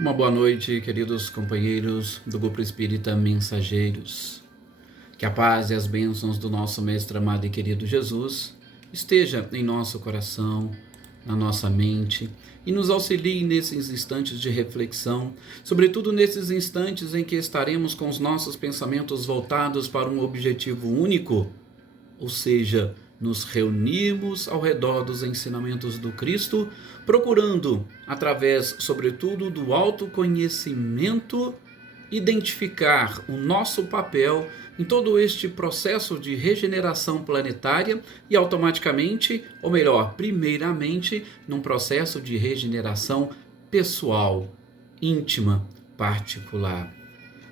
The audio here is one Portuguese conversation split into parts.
Uma boa noite, queridos companheiros do Grupo Espírita Mensageiros. Que a paz e as bênçãos do nosso Mestre amado e querido Jesus esteja em nosso coração, na nossa mente e nos auxilie nesses instantes de reflexão, sobretudo nesses instantes em que estaremos com os nossos pensamentos voltados para um objetivo único, ou seja, nos reunirmos ao redor dos ensinamentos do Cristo, procurando, através, sobretudo, do autoconhecimento, identificar o nosso papel em todo este processo de regeneração planetária e automaticamente, ou melhor, primeiramente, num processo de regeneração pessoal, íntima, particular.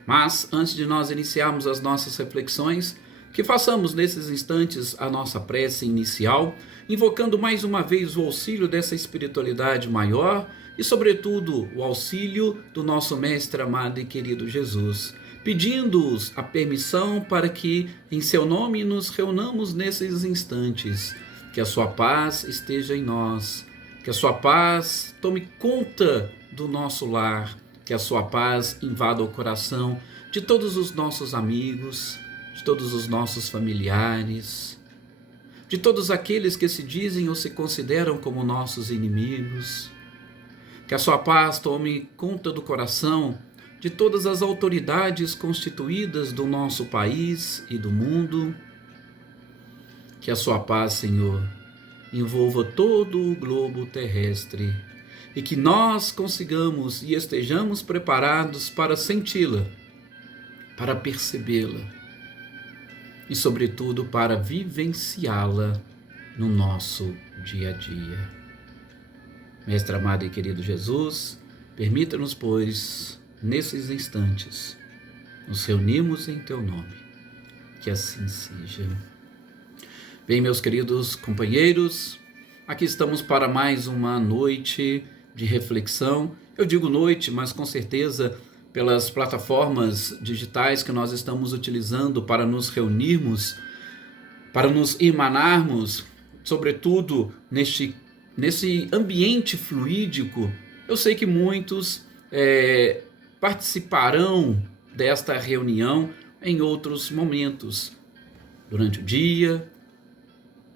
Mas, antes de nós iniciarmos as nossas reflexões, que façamos nesses instantes a nossa prece inicial, invocando mais uma vez o auxílio dessa espiritualidade maior e, sobretudo, o auxílio do nosso Mestre amado e querido Jesus, pedindo-os a permissão para que, em seu nome, nos reunamos nesses instantes. Que a sua paz esteja em nós, que a sua paz tome conta do nosso lar, que a sua paz invada o coração de todos os nossos amigos, de todos os nossos familiares, de todos aqueles que se dizem ou se consideram como nossos inimigos. Que a sua paz tome conta do coração de todas as autoridades constituídas do nosso país e do mundo. Que a sua paz, Senhor, envolva todo o globo terrestre e que nós consigamos e estejamos preparados para senti-la, para percebê-la e, sobretudo, para vivenciá-la no nosso dia a dia. Mestre amado e querido Jesus, permita-nos, pois, nesses instantes, nos reunimos em Teu nome. Que assim seja. Bem, meus queridos companheiros, aqui estamos para mais uma noite de reflexão. Eu digo noite, mas com certeza pelas plataformas digitais que nós estamos utilizando para nos reunirmos, para nos irmanarmos, sobretudo nesse ambiente fluídico. Eu sei que muitos participarão desta reunião em outros momentos, durante o dia,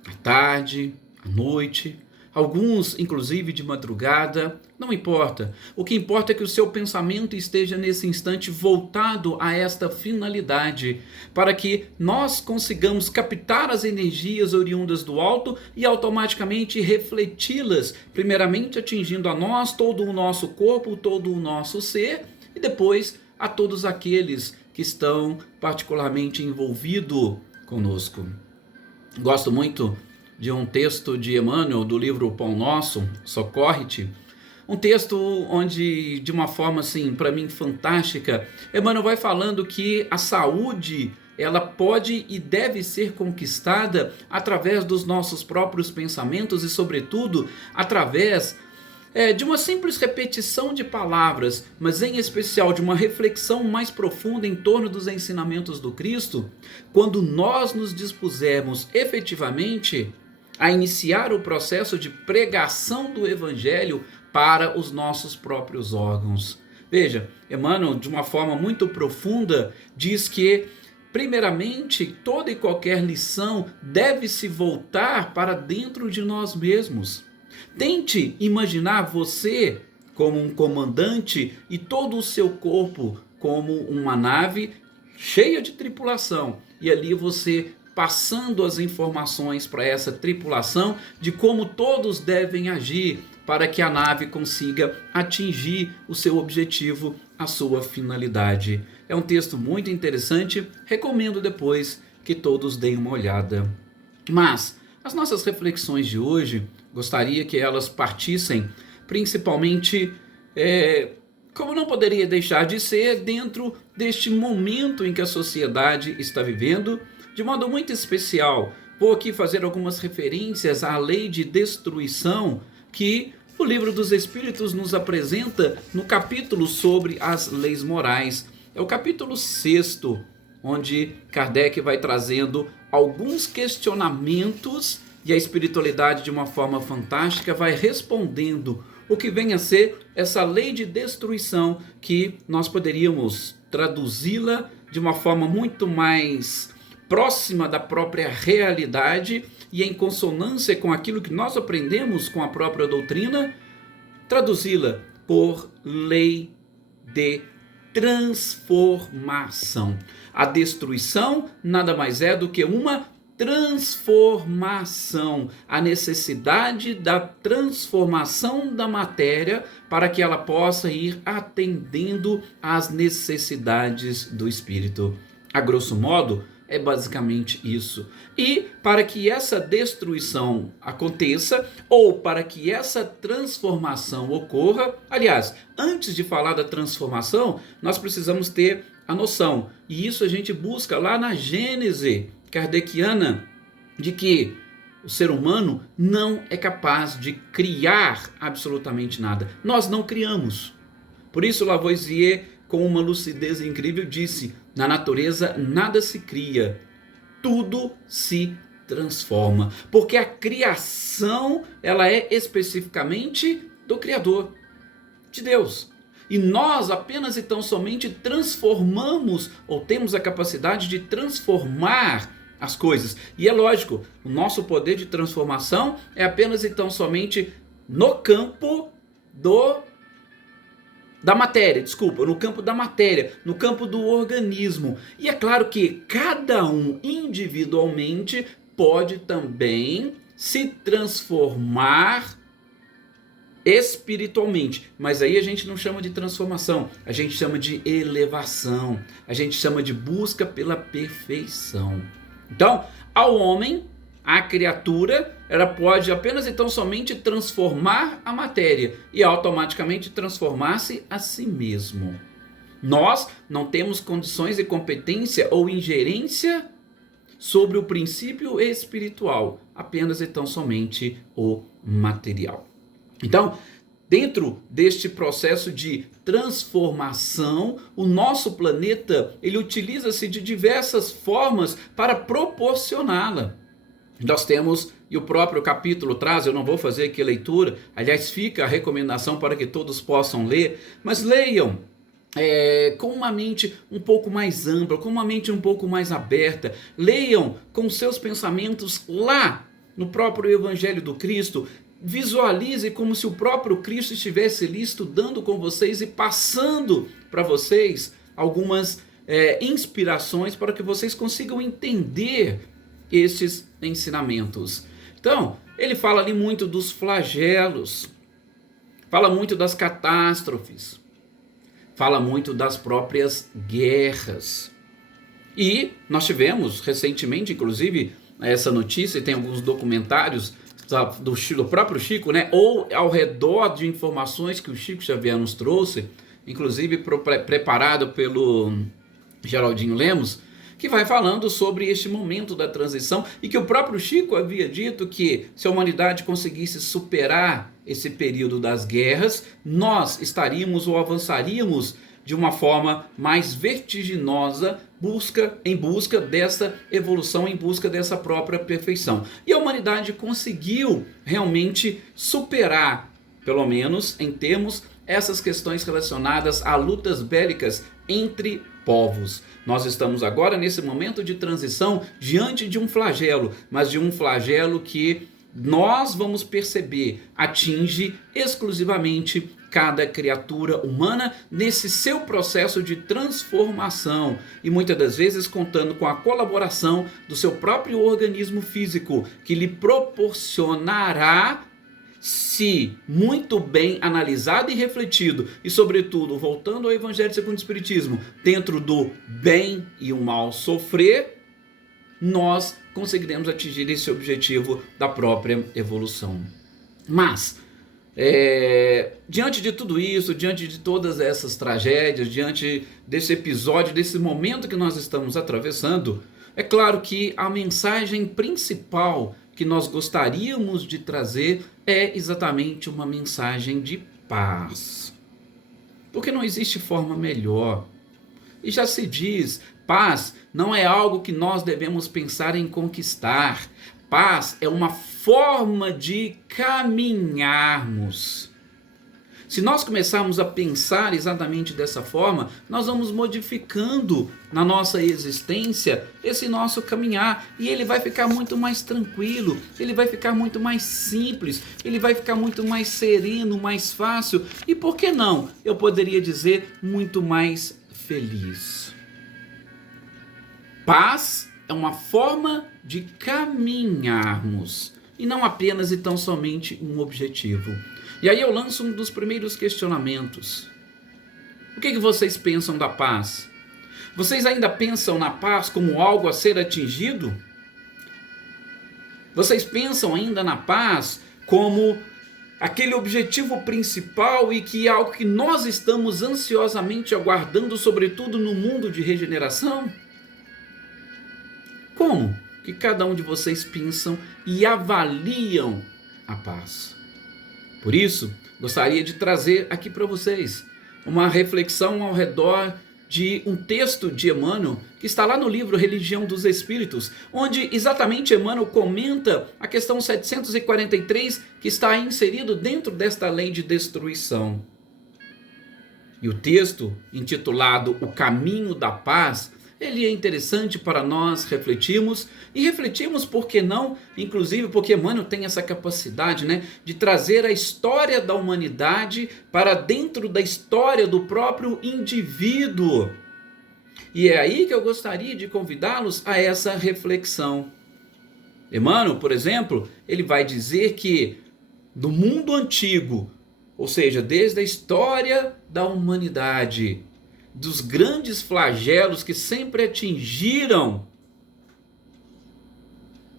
à tarde, à noite, alguns inclusive de madrugada. Não importa. O que importa é que o seu pensamento esteja nesse instante voltado a esta finalidade, para que nós consigamos captar as energias oriundas do alto e automaticamente refleti-las, primeiramente atingindo a nós, todo o nosso corpo, todo o nosso ser, e depois a todos aqueles que estão particularmente envolvidos conosco. Gosto muito de um texto de Emmanuel, do livro Pão Nosso, Socorre-te, um texto onde, de uma forma assim, para mim, fantástica, Emmanuel vai falando que a saúde, ela pode e deve ser conquistada através dos nossos próprios pensamentos e, sobretudo, através de uma simples repetição de palavras, mas em especial de uma reflexão mais profunda em torno dos ensinamentos do Cristo, quando nós nos dispusermos efetivamente a iniciar o processo de pregação do Evangelho para os nossos próprios órgãos. Veja, Emmanuel, de uma forma muito profunda, diz que, primeiramente, toda e qualquer lição deve se voltar para dentro de nós mesmos. Tente imaginar você como um comandante e todo o seu corpo como uma nave cheia de tripulação. E ali você passando as informações para essa tripulação de como todos devem agir para que a nave consiga atingir o seu objetivo, a sua finalidade. É um texto muito interessante, recomendo depois que todos deem uma olhada. Mas as nossas reflexões de hoje, gostaria que elas partissem principalmente, como não poderia deixar de ser, dentro deste momento em que a sociedade está vivendo, de modo muito especial. Vou aqui fazer algumas referências à lei de destruição que o Livro dos Espíritos nos apresenta no capítulo sobre as leis morais. É o capítulo 6º, onde Kardec vai trazendo alguns questionamentos e a espiritualidade, de uma forma fantástica, vai respondendo o que vem a ser essa lei de destruição, que nós poderíamos traduzi-la de uma forma muito mais próxima da própria realidade e em consonância com aquilo que nós aprendemos com a própria doutrina, traduzi-la por lei de transformação. A destruição nada mais é do que uma transformação, a necessidade da transformação da matéria para que ela possa ir atendendo às necessidades do espírito. A grosso modo, é basicamente isso. E para que essa destruição aconteça, ou para que essa transformação ocorra, aliás, antes de falar da transformação, nós precisamos ter a noção, e isso a gente busca lá na Gênese kardeciana, de que o ser humano não é capaz de criar absolutamente nada. Nós não criamos. Por isso Lavoisier, com uma lucidez incrível, disse: na natureza nada se cria, tudo se transforma. Porque a criação, ela é especificamente do Criador, de Deus. E nós apenas e tão somente transformamos, ou temos a capacidade de transformar as coisas. E é lógico, o nosso poder de transformação é apenas e tão somente no campo da matéria, no campo da matéria, no campo do organismo. E é claro que cada um individualmente pode também se transformar espiritualmente, mas aí a gente não chama de transformação, a gente chama de elevação, a gente chama de busca pela perfeição. Então, ao homem, a criatura, ela pode apenas e tão somente transformar a matéria e automaticamente transformar-se a si mesmo. Nós não temos condições e competência ou ingerência sobre o princípio espiritual, apenas e tão somente o material. Então, dentro deste processo de transformação, o nosso planeta, ele utiliza-se de diversas formas para proporcioná-la. Nós temos, e o próprio capítulo traz, eu não vou fazer aqui a leitura, aliás, fica a recomendação para que todos possam ler, mas leiam com uma mente um pouco mais ampla, com uma mente um pouco mais aberta, leiam com seus pensamentos lá no próprio Evangelho do Cristo. Visualize como se o próprio Cristo estivesse ali estudando com vocês e passando para vocês algumas inspirações para que vocês consigam entender estes ensinamentos. Então, ele fala ali muito dos flagelos, fala muito das catástrofes, fala muito das próprias guerras. E nós tivemos recentemente, inclusive, essa notícia, e tem alguns documentários do próprio Chico, né? Ou ao redor de informações que o Chico Xavier nos trouxe, inclusive preparado pelo Geraldinho Lemos, que vai falando sobre este momento da transição, e que o próprio Chico havia dito que se a humanidade conseguisse superar esse período das guerras, nós estaríamos ou avançaríamos de uma forma mais vertiginosa em busca dessa evolução, em busca dessa própria perfeição. E a humanidade conseguiu realmente superar, pelo menos em termos, essas questões relacionadas a lutas bélicas entre povos. Nós estamos agora nesse momento de transição diante de um flagelo, mas de um flagelo que nós vamos perceber atinge exclusivamente cada criatura humana nesse seu processo de transformação, e muitas das vezes contando com a colaboração do seu próprio organismo físico, que lhe proporcionará, se muito bem analisado e refletido, e sobretudo voltando ao Evangelho segundo o Espiritismo, dentro do bem e o mal sofrer, nós conseguiremos atingir esse objetivo da própria evolução. Mas diante de tudo isso, diante de todas essas tragédias, diante desse episódio, desse momento que nós estamos atravessando, é claro que a mensagem principal que nós gostaríamos de trazer é exatamente uma mensagem de paz. Porque não existe forma melhor. E já se diz, paz não é algo que nós devemos pensar em conquistar. Paz é uma forma de caminharmos. Se nós começarmos a pensar exatamente dessa forma, nós vamos modificando na nossa existência esse nosso caminhar, e ele vai ficar muito mais tranquilo, ele vai ficar muito mais simples, ele vai ficar muito mais sereno, mais fácil e, por que não, eu poderia dizer, muito mais feliz. Paz é uma forma de caminharmos e não apenas e tão somente um objetivo. E aí eu lanço um dos primeiros questionamentos. O que vocês pensam da paz? Vocês ainda pensam na paz como algo a ser atingido? Vocês pensam ainda na paz como aquele objetivo principal e que é algo que nós estamos ansiosamente aguardando, sobretudo no mundo de regeneração? Como que cada um de vocês pensam e avaliam a paz? Por isso, gostaria de trazer aqui para vocês uma reflexão ao redor de um texto de Emmanuel, que está lá no livro Religião dos Espíritos, onde exatamente Emmanuel comenta a questão 743, que está inserido dentro desta lei de destruição. E o texto, intitulado O Caminho da Paz, ele é interessante para nós refletirmos, e refletirmos, por que não, inclusive porque Emmanuel tem essa capacidade, de trazer a história da humanidade para dentro da história do próprio indivíduo. E é aí que eu gostaria de convidá-los a essa reflexão. Emmanuel, por exemplo, ele vai dizer que do mundo antigo, ou seja, desde a história da humanidade, dos grandes flagelos que sempre atingiram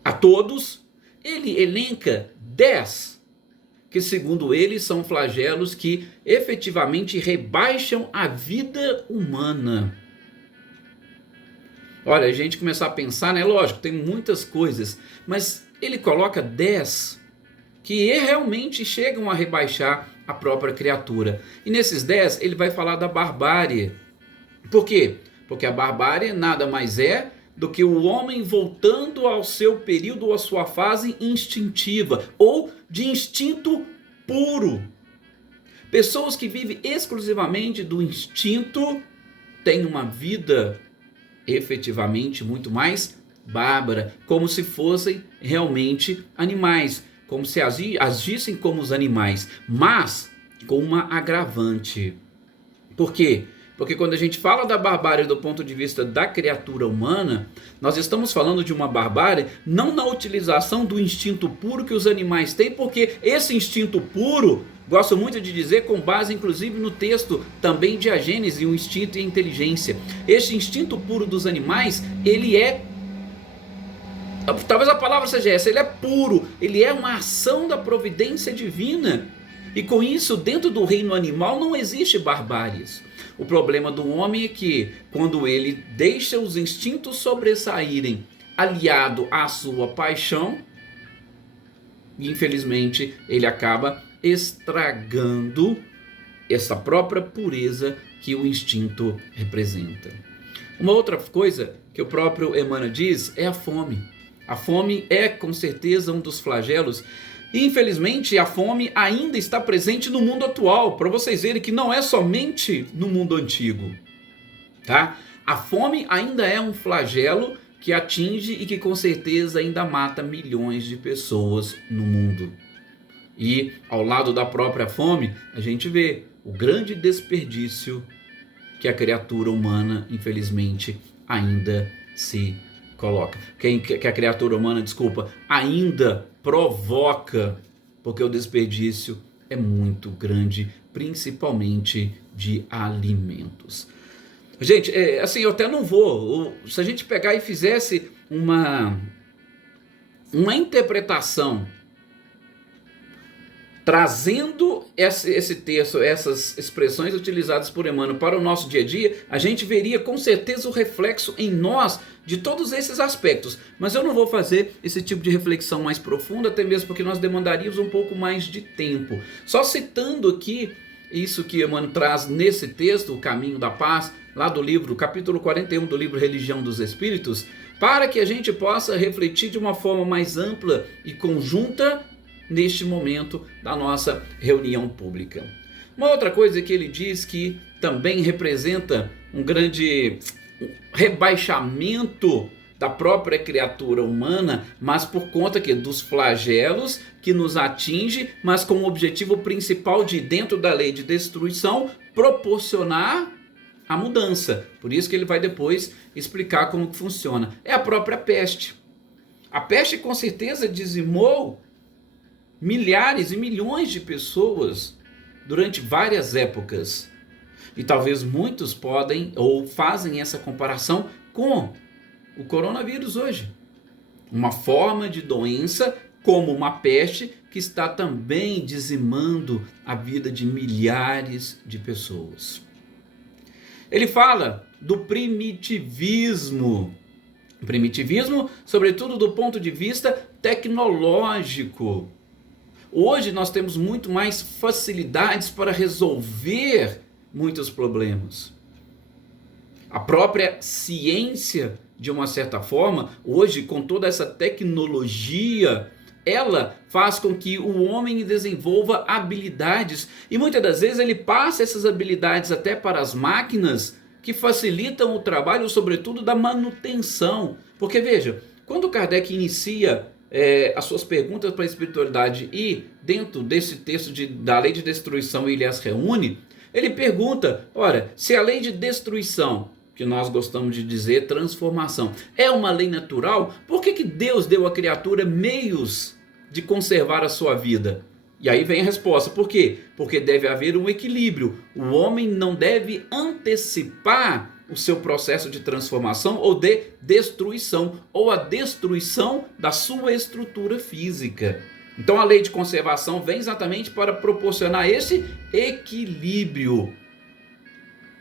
a todos, ele elenca 10, que segundo ele são flagelos que efetivamente rebaixam a vida humana. Olha, a gente começar a pensar, lógico, tem muitas coisas, mas ele coloca 10 que realmente chegam a rebaixar a própria criatura. E nesses 10 ele vai falar da barbárie. Por quê? Porque a barbárie nada mais é do que o homem voltando ao seu período, ou à sua fase instintiva, ou de instinto puro. Pessoas que vivem exclusivamente do instinto têm uma vida efetivamente muito mais bárbara, como se fossem realmente animais, como se agissem como os animais, mas com uma agravante. Por quê? Porque quando a gente fala da barbárie do ponto de vista da criatura humana, nós estamos falando de uma barbárie não na utilização do instinto puro que os animais têm, porque esse instinto puro, gosto muito de dizer, com base inclusive no texto também de A Gênese, o instinto e a inteligência. Este instinto puro dos animais, ele é, talvez a palavra seja essa, ele é puro, ele é uma ação da providência divina. E com isso, dentro do reino animal não existe barbáries. O problema do homem é que, quando ele deixa os instintos sobressaírem, aliado à sua paixão, infelizmente ele acaba estragando essa própria pureza que o instinto representa. Uma outra coisa que o próprio Emmanuel diz é a fome. A fome é com certeza um dos flagelos. E infelizmente a fome ainda está presente no mundo atual, para vocês verem que não é somente no mundo antigo, tá? A fome ainda é um flagelo que atinge e que com certeza ainda mata milhões de pessoas no mundo. E ao lado da própria fome, a gente vê o grande desperdício que a criatura humana, infelizmente, ainda se coloca. Que a criatura humana, ainda provoca, porque o desperdício é muito grande, principalmente de alimentos. Gente, assim, eu até não vou, se a gente pegar e fizesse uma interpretação trazendo esse texto, essas expressões utilizadas por Emmanuel para o nosso dia a dia, a gente veria com certeza o reflexo em nós de todos esses aspectos. Mas eu não vou fazer esse tipo de reflexão mais profunda, até mesmo porque nós demandaríamos um pouco mais de tempo. Só citando aqui isso que Emmanuel traz nesse texto, O Caminho da Paz, lá do livro, capítulo 41 do livro Religião dos Espíritos, para que a gente possa refletir de uma forma mais ampla e conjunta neste momento da nossa reunião pública. Uma outra coisa que ele diz que também representa um grande rebaixamento da própria criatura humana, mas por conta dos flagelos que nos atinge, mas com o objetivo principal de, dentro da lei de destruição, proporcionar a mudança. Por isso que ele vai depois explicar como que funciona. É a própria peste. A peste com certeza dizimou milhares e milhões de pessoas durante várias épocas. E talvez muitos podem ou fazem essa comparação com o coronavírus hoje. Uma forma de doença como uma peste que está também dizimando a vida de milhares de pessoas. Ele fala do primitivismo. Primitivismo, sobretudo do ponto de vista tecnológico. Hoje nós temos muito mais facilidades para resolver muitos problemas. A própria ciência, de uma certa forma, hoje com toda essa tecnologia, ela faz com que o homem desenvolva habilidades e muitas das vezes ele passa essas habilidades até para as máquinas que facilitam o trabalho, sobretudo da manutenção. Porque veja, quando Kardec inicia as suas perguntas para a espiritualidade e dentro desse texto da lei de destruição ele as reúne, ele pergunta, ora, se a lei de destruição, que nós gostamos de dizer transformação, é uma lei natural, por que Deus deu à criatura meios de conservar a sua vida? E aí vem a resposta, por quê? Porque deve haver um equilíbrio. O homem não deve antecipar o seu processo de transformação ou de destruição, ou a destruição da sua estrutura física. Então a lei de conservação vem exatamente para proporcionar esse equilíbrio.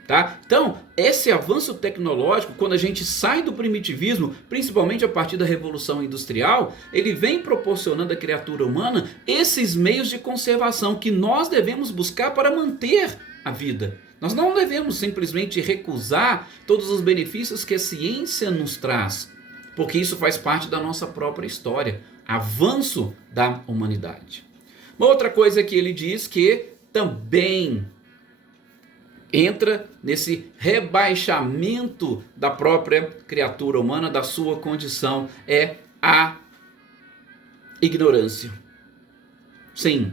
Tá? Então, esse avanço tecnológico, quando a gente sai do primitivismo, principalmente a partir da Revolução Industrial, ele vem proporcionando à criatura humana esses meios de conservação que nós devemos buscar para manter a vida. Nós não devemos simplesmente recusar todos os benefícios que a ciência nos traz, porque isso faz parte da nossa própria história, avanço da humanidade. Uma outra coisa que ele diz que também entra nesse rebaixamento da própria criatura humana, da sua condição, é a ignorância. Sim,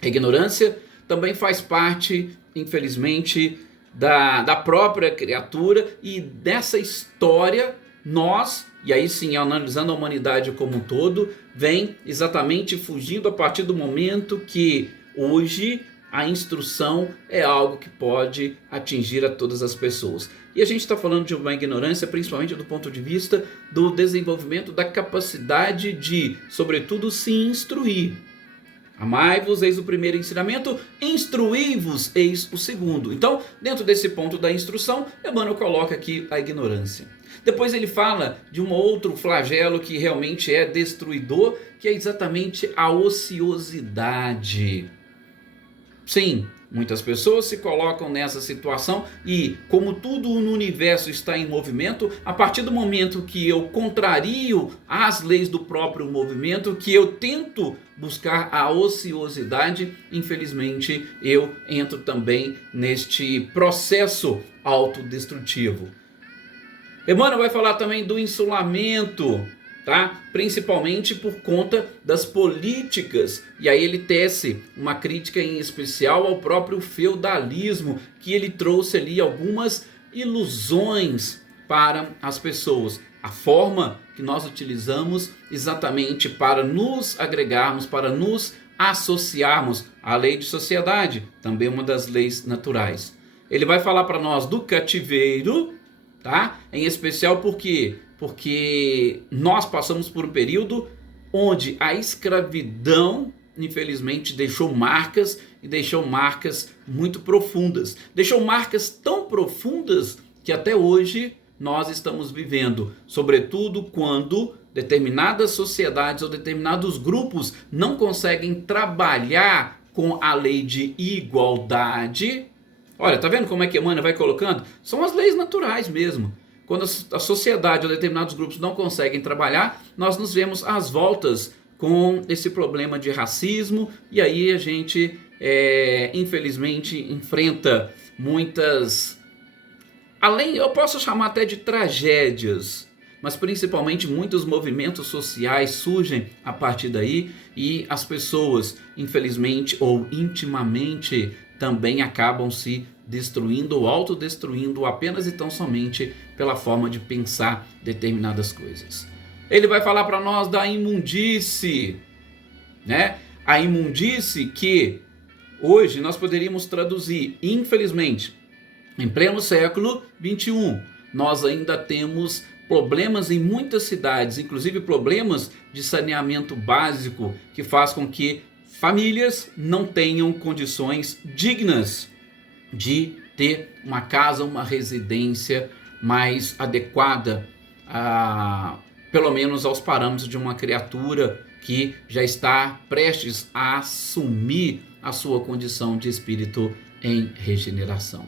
a ignorância também faz parte, infelizmente, da própria criatura e dessa história nós, e aí sim, analisando a humanidade como um todo, vem exatamente fugindo a partir do momento que hoje a instrução é algo que pode atingir a todas as pessoas. E a gente está falando de uma ignorância principalmente do ponto de vista do desenvolvimento da capacidade de, sobretudo, se instruir. Amai-vos, eis o primeiro ensinamento, instruí-vos, eis o segundo. Então, dentro desse ponto da instrução, Emmanuel coloca aqui a ignorância. Depois ele fala de um outro flagelo que realmente é destruidor, que é exatamente a ociosidade. Sim, muitas pessoas se colocam nessa situação e, como tudo no universo está em movimento, a partir do momento que eu contrario as leis do próprio movimento, que eu tento buscar a ociosidade, infelizmente eu entro também neste processo autodestrutivo. Emmanuel vai falar também do insulamento, tá? Principalmente por conta das políticas, e aí ele tece uma crítica em especial ao próprio feudalismo, que ele trouxe ali algumas ilusões para as pessoas, a forma que nós utilizamos exatamente para nos agregarmos, para nos associarmos à lei de sociedade, também uma das leis naturais. Ele vai falar para nós do cativeiro, tá? Em especial porque nós passamos por um período onde a escravidão, infelizmente, deixou marcas e deixou marcas muito profundas. Deixou marcas tão profundas que até hoje nós estamos vivendo, sobretudo quando determinadas sociedades ou determinados grupos não conseguem trabalhar com a lei de igualdade. Olha, tá vendo como é que Emmanuel vai colocando? São as leis naturais mesmo. Quando a sociedade ou determinados grupos não conseguem trabalhar, nós nos vemos às voltas com esse problema de racismo, e aí a gente infelizmente, enfrenta muitas, além, eu posso chamar até de tragédias, mas principalmente muitos movimentos sociais surgem a partir daí e as pessoas, infelizmente ou intimamente, também acabam se destruindo ou autodestruindo apenas e tão somente pela forma de pensar determinadas coisas. Ele vai falar para nós da imundície, né? A imundície que hoje nós poderíamos traduzir, infelizmente, em pleno século XXI, nós ainda temos problemas em muitas cidades, inclusive problemas de saneamento básico, que faz com que famílias não tenham condições dignas de ter uma casa, uma residência mais adequada, pelo menos aos parâmetros de uma criatura que já está prestes a assumir a sua condição de espírito em regeneração.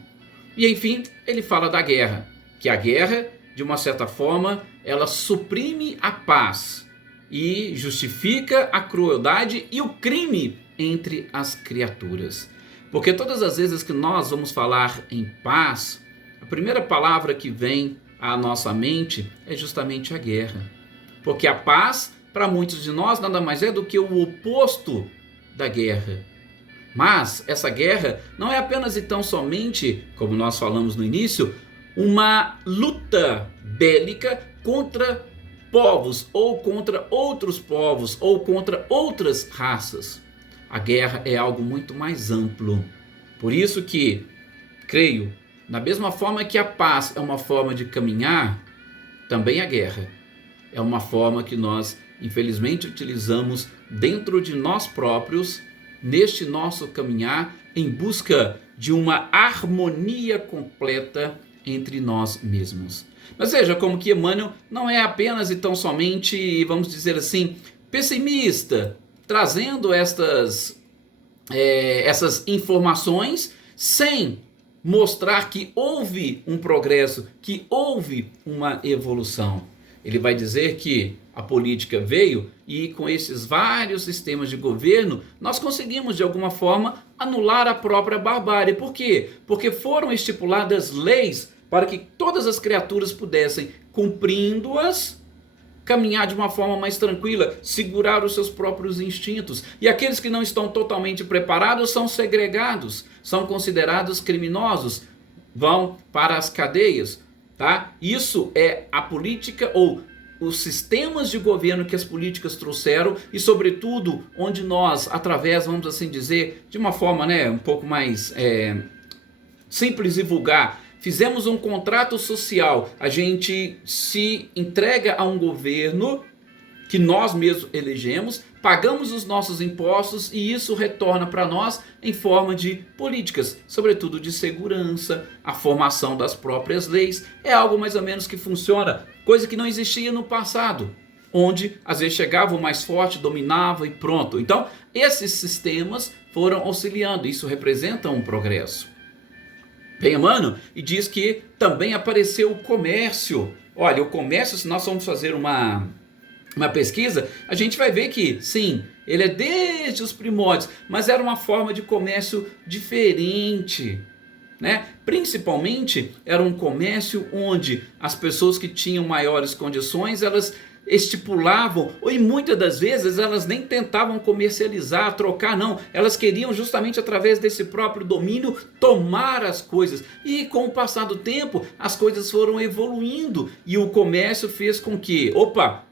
E enfim, ele fala da guerra, que a guerra, de uma certa forma, ela suprime a paz e justifica a crueldade e o crime entre as criaturas. Porque todas as vezes que nós vamos falar em paz, a primeira palavra que vem à nossa mente é justamente a guerra. Porque a paz, para muitos de nós, nada mais é do que o oposto da guerra. Mas essa guerra não é apenas e tão somente, como nós falamos no início, uma luta bélica contra povos, ou contra outros povos, ou contra outras raças. A guerra é algo muito mais amplo. Por isso que, creio, da mesma forma que a paz é uma forma de caminhar, também a guerra é uma forma que nós, infelizmente, utilizamos dentro de nós próprios, neste nosso caminhar, em busca de uma harmonia completa entre nós mesmos. Mas veja como que Emmanuel não é apenas e tão somente, vamos dizer assim, pessimista, trazendo essas informações sem mostrar que houve um progresso, que houve uma evolução. Ele vai dizer que a política veio e com esses vários sistemas de governo nós conseguimos de alguma forma anular a própria barbárie. Por quê? Porque foram estipuladas leis para que todas as criaturas pudessem, cumprindo-as, caminhar de uma forma mais tranquila, segurar os seus próprios instintos. E aqueles que não estão totalmente preparados são segregados, são considerados criminosos, vão para as cadeias, tá? Isso é a política ou os sistemas de governo que as políticas trouxeram e, sobretudo, onde nós, através, vamos assim dizer, de uma forma um pouco mais simples e vulgar, fizemos um contrato social, a gente se entrega a um governo que nós mesmos elegemos, pagamos os nossos impostos e isso retorna para nós em forma de políticas, sobretudo de segurança, a formação das próprias leis, é algo mais ou menos que funciona, coisa que não existia no passado, onde às vezes chegava o mais forte, dominava e pronto. Então, esses sistemas foram auxiliando, isso representa um progresso. Vem Emmanuel e diz que também apareceu o comércio. Olha, o comércio, se nós formos fazer uma pesquisa, a gente vai ver que, sim, ele é desde os primórdios, mas era uma forma de comércio diferente, né? Principalmente era um comércio onde as pessoas que tinham maiores condições, elas estipulavam, e muitas das vezes elas nem tentavam comercializar, trocar, não, elas queriam justamente através desse próprio domínio tomar as coisas, e com o passar do tempo as coisas foram evoluindo e o comércio fez com que,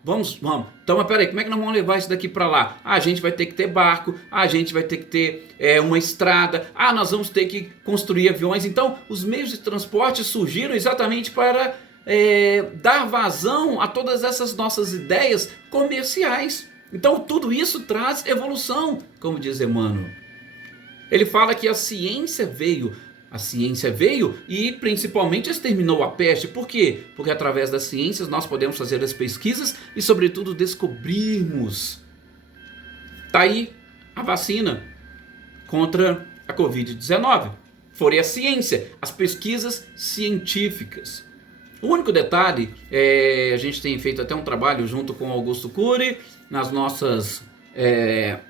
vamos, então mas peraí, como é que nós vamos levar isso daqui para lá? A gente vai ter que ter barco, a gente vai ter que ter uma estrada, nós vamos ter que construir aviões. Então os meios de transporte surgiram exatamente para dar vazão a todas essas nossas ideias comerciais. Então tudo isso traz evolução, como diz Emmanuel. Ele fala que a ciência veio e principalmente exterminou a peste. Por quê? Porque através das ciências nós podemos fazer as pesquisas e sobretudo descobrirmos. Está aí a vacina contra a Covid-19. Foi a ciência, as pesquisas científicas. O único detalhe, a gente tem feito até um trabalho junto com Augusto Cury, nas nossas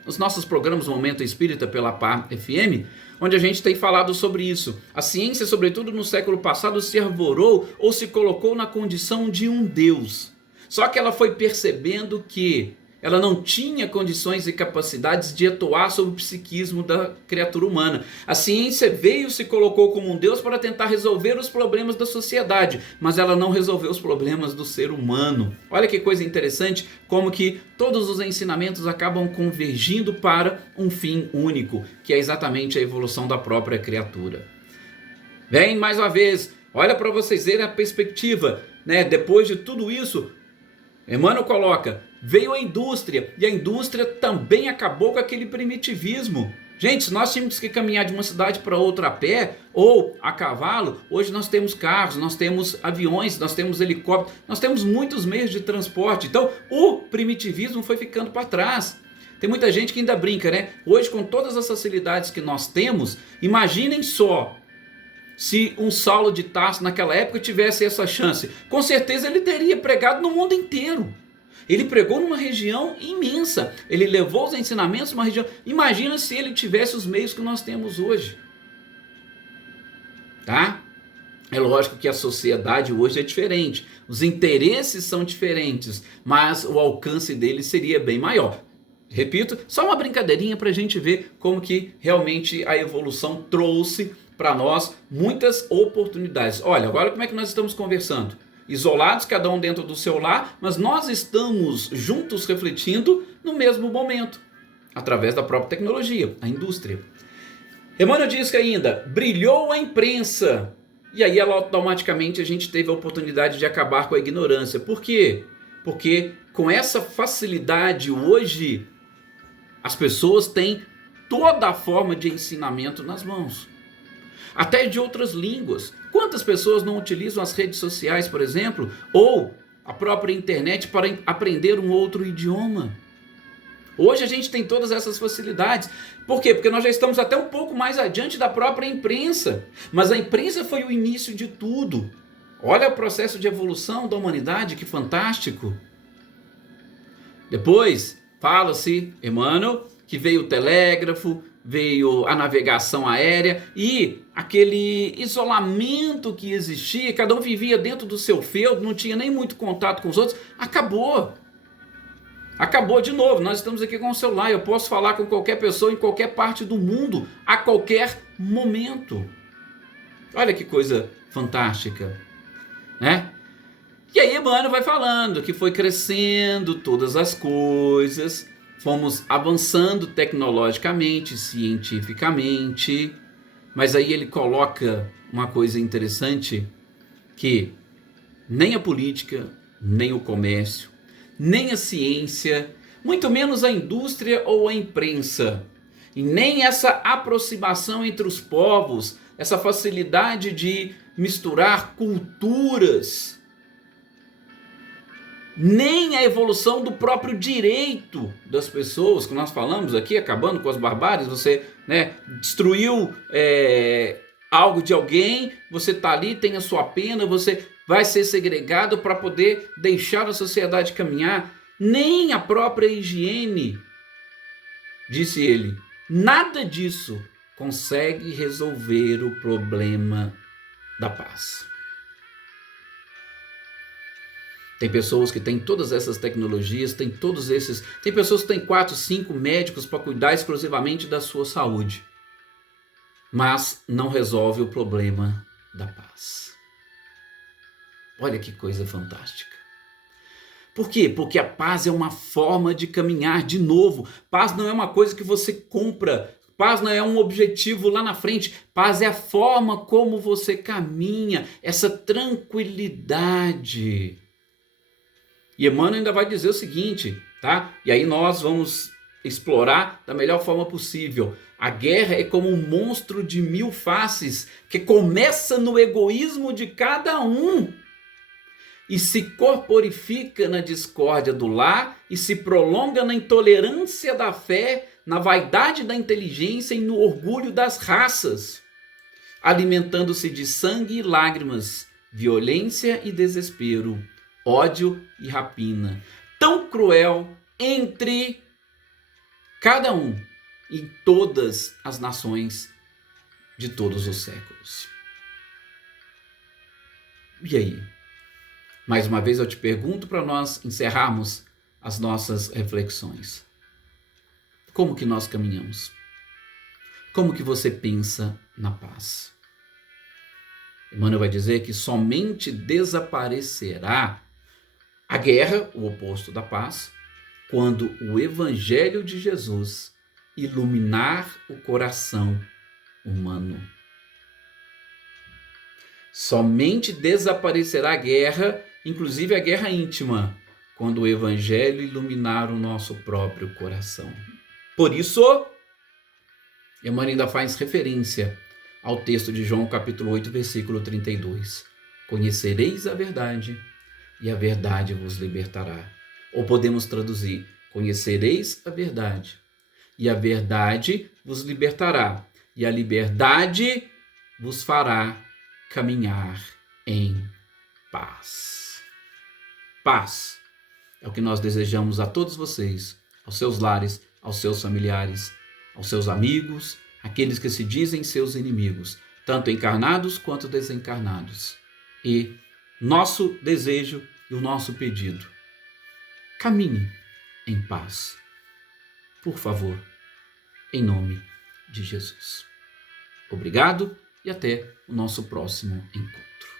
os nossos programas Momento Espírita pela Par FM, onde a gente tem falado sobre isso. A ciência, sobretudo no século passado, se arvorou ou se colocou na condição de um Deus. Só que ela foi percebendo que ela não tinha condições e capacidades de atuar sobre o psiquismo da criatura humana. A ciência veio e se colocou como um Deus para tentar resolver os problemas da sociedade, mas ela não resolveu os problemas do ser humano. Olha que coisa interessante, como que todos os ensinamentos acabam convergindo para um fim único, que é exatamente a evolução da própria criatura. Vem mais uma vez, olha para vocês verem a perspectiva, né? Depois de tudo isso, Emmanuel coloca, veio a indústria, e a indústria também acabou com aquele primitivismo. Gente, se nós tínhamos que caminhar de uma cidade para outra a pé ou a cavalo, hoje nós temos carros, nós temos aviões, nós temos helicópteros, nós temos muitos meios de transporte. Então, o primitivismo foi ficando para trás. Tem muita gente que ainda brinca, né? Hoje, com todas as facilidades que nós temos, imaginem só, se um Saulo de Tarso naquela época tivesse essa chance, com certeza ele teria pregado no mundo inteiro. Ele pregou numa região imensa, ele levou os ensinamentos numa região. Imagina se ele tivesse os meios que nós temos hoje. Tá? É lógico que a sociedade hoje é diferente, os interesses são diferentes, mas o alcance dele seria bem maior. Repito, só uma brincadeirinha para a gente ver como que realmente a evolução trouxe para nós muitas oportunidades. Olha, agora como é que nós estamos conversando? Isolados, cada um dentro do seu lar, mas nós estamos juntos refletindo no mesmo momento, através da própria tecnologia, a indústria. Emmanuel diz que ainda brilhou a imprensa, e aí automaticamente a gente teve a oportunidade de acabar com a ignorância. Por quê? Porque com essa facilidade hoje, as pessoas têm toda a forma de ensinamento nas mãos. Até de outras línguas. Quantas pessoas não utilizam as redes sociais, por exemplo, ou a própria internet para aprender um outro idioma? Hoje a gente tem todas essas facilidades. Por quê? Porque nós já estamos até um pouco mais adiante da própria imprensa. Mas a imprensa foi o início de tudo. Olha o processo de evolução da humanidade, que fantástico. Depois, fala-se, Emmanuel, que veio o telégrafo, veio a navegação aérea e aquele isolamento que existia, cada um vivia dentro do seu feudo, não tinha nem muito contato com os outros, acabou. Acabou de novo, nós estamos aqui com o celular, eu posso falar com qualquer pessoa em qualquer parte do mundo, a qualquer momento. Olha que coisa fantástica, né? E aí Emmanuel vai falando que foi crescendo todas as coisas, fomos avançando tecnologicamente, cientificamente, mas aí ele coloca uma coisa interessante, que nem a política, nem o comércio, nem a ciência, muito menos a indústria ou a imprensa, e nem essa aproximação entre os povos, essa facilidade de misturar culturas, nem a evolução do próprio direito das pessoas, que nós falamos aqui, acabando com as barbáries, você destruiu algo de alguém, você está ali, tem a sua pena, você vai ser segregado para poder deixar a sociedade caminhar, nem a própria higiene, disse ele, nada disso consegue resolver o problema da paz. Tem pessoas que têm todas essas tecnologias, tem pessoas que têm 4, 5 médicos para cuidar exclusivamente da sua saúde, mas não resolve o problema da paz. Olha que coisa fantástica. Por quê? Porque a paz é uma forma de caminhar de novo. Paz não é uma coisa que você compra. Paz não é um objetivo lá na frente. Paz é a forma como você caminha, essa tranquilidade. E Emmanuel ainda vai dizer o seguinte, tá? E aí nós vamos explorar da melhor forma possível. A guerra é como um monstro de 1000 faces que começa no egoísmo de cada um e se corporifica na discórdia do lar e se prolonga na intolerância da fé, na vaidade da inteligência e no orgulho das raças, alimentando-se de sangue e lágrimas, violência e desespero, ódio e rapina, tão cruel entre cada um, em todas as nações de todos os séculos. E aí? Mais uma vez eu te pergunto para nós encerrarmos as nossas reflexões. Como que nós caminhamos? Como que você pensa na paz? Emmanuel vai dizer que somente desaparecerá a guerra, o oposto da paz, quando o Evangelho de Jesus iluminar o coração humano. Somente desaparecerá a guerra, inclusive a guerra íntima, quando o Evangelho iluminar o nosso próprio coração. Por isso, Emmanuel ainda faz referência ao texto de João capítulo 8, versículo 32. Conhecereis a verdade, e a verdade vos libertará. Ou podemos traduzir, conhecereis a verdade, e a verdade vos libertará, e a liberdade vos fará caminhar em paz. Paz é o que nós desejamos a todos vocês, aos seus lares, aos seus familiares, aos seus amigos, aqueles que se dizem seus inimigos, tanto encarnados quanto desencarnados. E nosso desejo e o nosso pedido: caminhe em paz. Por favor, em nome de Jesus. Obrigado e até o nosso próximo encontro.